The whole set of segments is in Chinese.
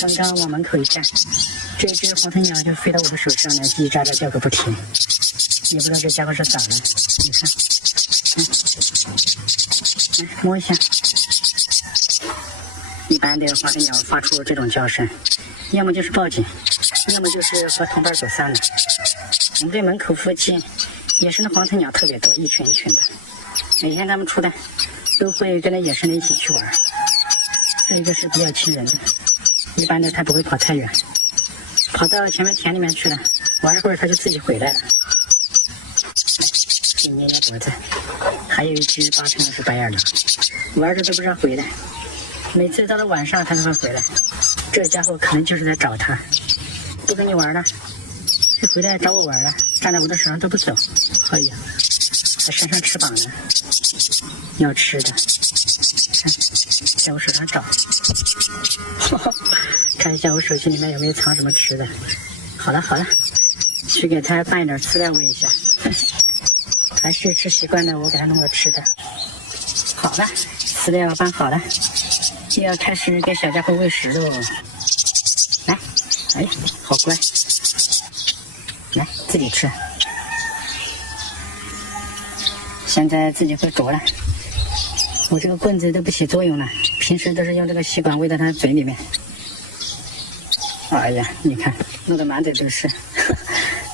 刚刚往门口一站，这只黄鹌鸟就飞到我的手上来，叽叽喳喳叫个不停。也不知道这家伙是咋了，你看，摸一下。一般的黄鹌鸟发出这种叫声，要么就是报警，要么就是和同伴走散了。我们这门口附近野生的黄鹌鸟特别多，一群一群的。每天它们出来都会跟着野生的一起去玩。这一个是比较亲人的，一般的它不会跑太远，跑到前面田里面去了，玩一会儿它就自己回来了。给捏捏脖子，还有一只8成是白眼狼，玩着都不知道回来。每次到了晚上它都会回来，这家伙可能就是在找它，不跟你玩了，就回来找我玩了，站在我的手上都不走。哎呀，还扇上翅膀呢，要吃的，看，在我手上找，看一下我手机里面有没有藏什么吃的。好了好了，去给它拌一点饲料喂一下。还是吃习惯了，我给它弄个吃的。好了，饲料拌好了，就要开始给小家伙喂食喽。来，哎呀，好乖，来自己吃。现在自己会啄了，我这个棍子都不起作用了，平时都是用这个吸管喂到它嘴里面。哎呀，你看，弄得满嘴都是，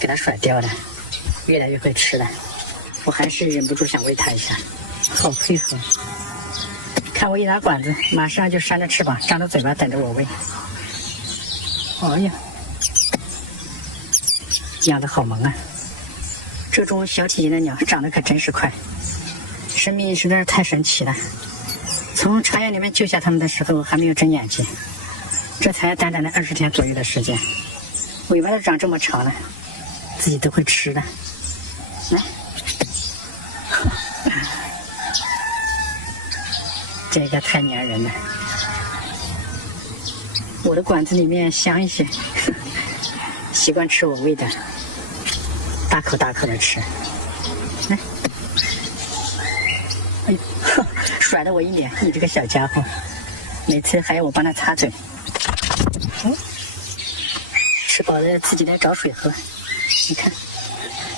给它甩掉了，越来越会吃了。我还是忍不住想喂它一下，好配合。看我一拿管子，马上就扇着翅膀，张着嘴巴等着我喂。哎呀，养得好萌啊！这种小体型的鸟长得可真是快，生命实在是太神奇了。从茶园里面救下它们的时候还没有睁眼睛，这才短短的20天左右的时间，尾巴都长这么长了，自己都会吃的。来。这个太粘人了，我的管子里面香一些，习惯吃我喂的，大口大口的吃。来，哎呦，甩了我一脸，你这个小家伙，每次还要我帮他擦嘴。吃饱了自己来找水喝，你看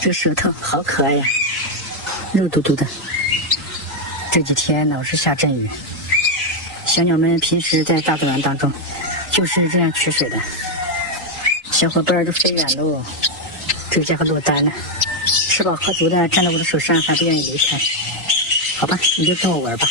这个舌头好可爱呀，肉嘟嘟的。这几天老是下阵雨，小鸟们平时在大自然当中就是这样取水的。小伙伴都飞远喽，这个家伙落单了，吃饱喝足的站在我的手上还不愿意离开。好吧，你就跟我玩吧。